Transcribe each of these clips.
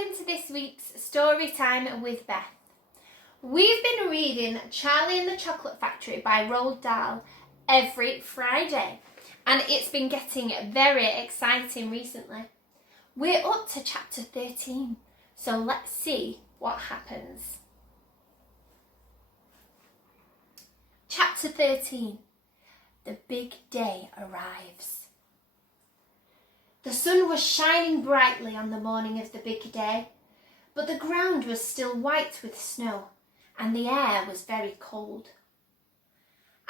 welcome to this week's Story Time with Beth. We've been reading Charlie and the Chocolate Factory by Roald Dahl every Friday, and it's been getting very exciting recently. We're up to chapter 13, so let's see what happens. Chapter 13. The big day arrives. The sun was shining brightly on the morning of the big day, but the ground was still white with snow, and the air was very cold.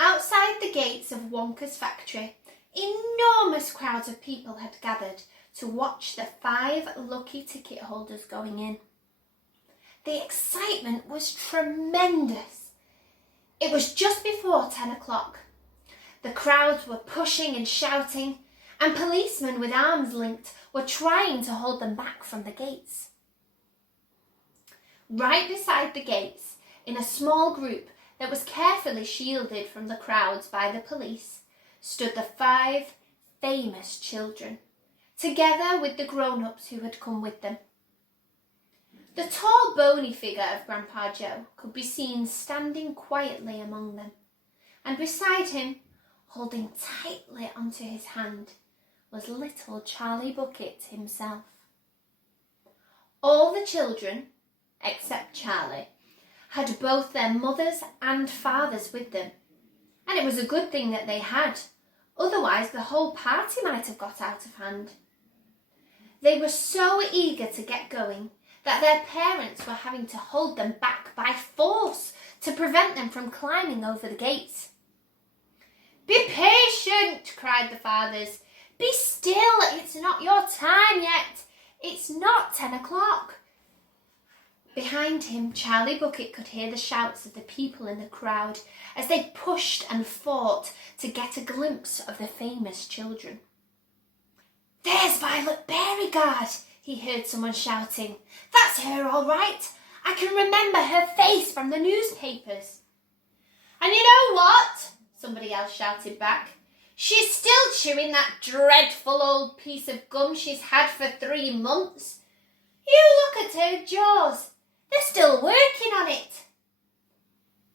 Outside the gates of Wonka's factory, enormous crowds of people had gathered to watch the 5 lucky ticket holders going in. The excitement was tremendous. It was just before 10 o'clock. The crowds were pushing and shouting, and policemen with arms linked were trying to hold them back from the gates. Right beside the gates, in a small group that was carefully shielded from the crowds by the police, stood the 5 famous children, together with the grown-ups who had come with them. The tall, bony figure of Grandpa Joe could be seen standing quietly among them, and beside him, holding tightly onto his hand, was little Charlie Bucket himself. All the children, except Charlie, had both their mothers and fathers with them, and it was a good thing that they had, otherwise the whole party might have got out of hand. They were so eager to get going that their parents were having to hold them back by force to prevent them from climbing over the gates. "Be patient," cried the fathers. "Be still, it's not your time yet. It's not 10 o'clock. Behind him, Charlie Bucket could hear the shouts of the people in the crowd as they pushed and fought to get a glimpse of the famous children. "There's Violet Beauregard," he heard someone shouting. "That's her all right. I can remember her face from the newspapers." "And you know what?" somebody else shouted back. "She's still chewing that dreadful old piece of gum she's had for 3 months. You look at her jaws. They're still working on it."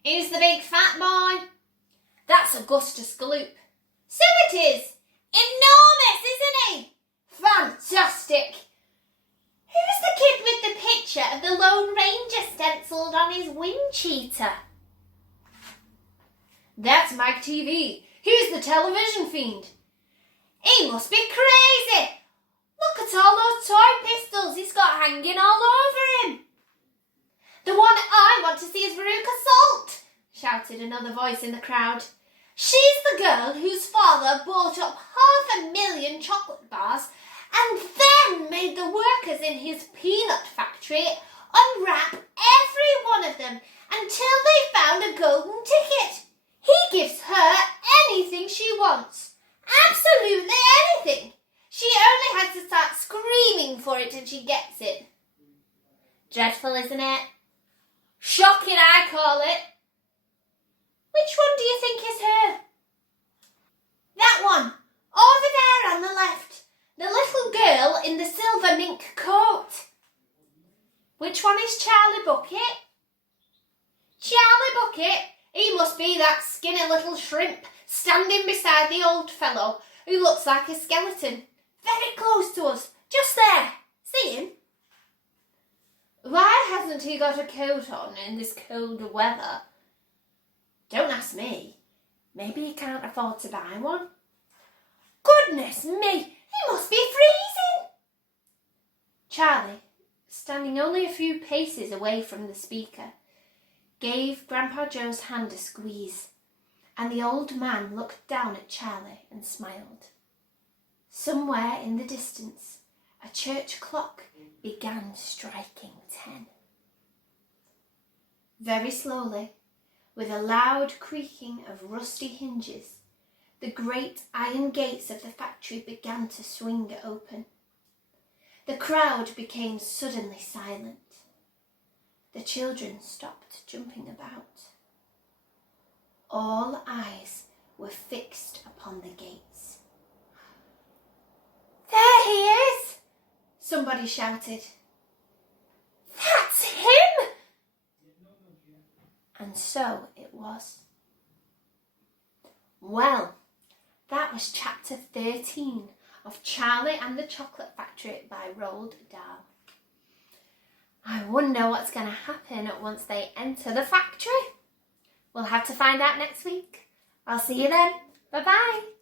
"Who's the big fat boy?" "That's Augustus Gloop." "So it is. Enormous, isn't he?" "Fantastic." "Who's the kid with the picture of the Lone Ranger stenciled on his wind cheater?" "That's Mike TV. He's the television fiend." "He must be crazy. Look at all those toy pistols he's got hanging all over him." "The one I want to see is Veruca Salt," shouted another voice in the crowd. "She's the girl whose father bought up 500,000 chocolate bars and then made the workers in his peanut factory unwrap every one of them until they found a golden ticket. He gives her anything she wants. Absolutely anything. She only has to start screaming for it and she gets it. Dreadful, isn't it? Shocking, I call it." "Which one do you think is her?" "That one, over there on the left. The little girl in the silver mink coat." "Which one is Charlie Bucket?" "Charlie Bucket? He must be that skinny little shrimp standing beside the old fellow who looks like a skeleton. Very close to us, just there. See him?" "Why hasn't he got a coat on in this cold weather?" "Don't ask me. Maybe he can't afford to buy one." "Goodness me, he must be freezing." Charlie, standing only a few paces away from the speaker, gave Grandpa Joe's hand a squeeze, and the old man looked down at Charlie and smiled. Somewhere in the distance, a church clock began striking 10. Very slowly, with a loud creaking of rusty hinges, the great iron gates of the factory began to swing open. The crowd became suddenly silent. The children stopped jumping about. All eyes were fixed upon the gates. "There he is!" somebody shouted. And so it was. Well, that was chapter 13 of Charlie and the Chocolate Factory by Roald Dahl. I wonder what's going to happen once they enter the factory. We'll have to find out next week. I'll see you then. Bye-bye.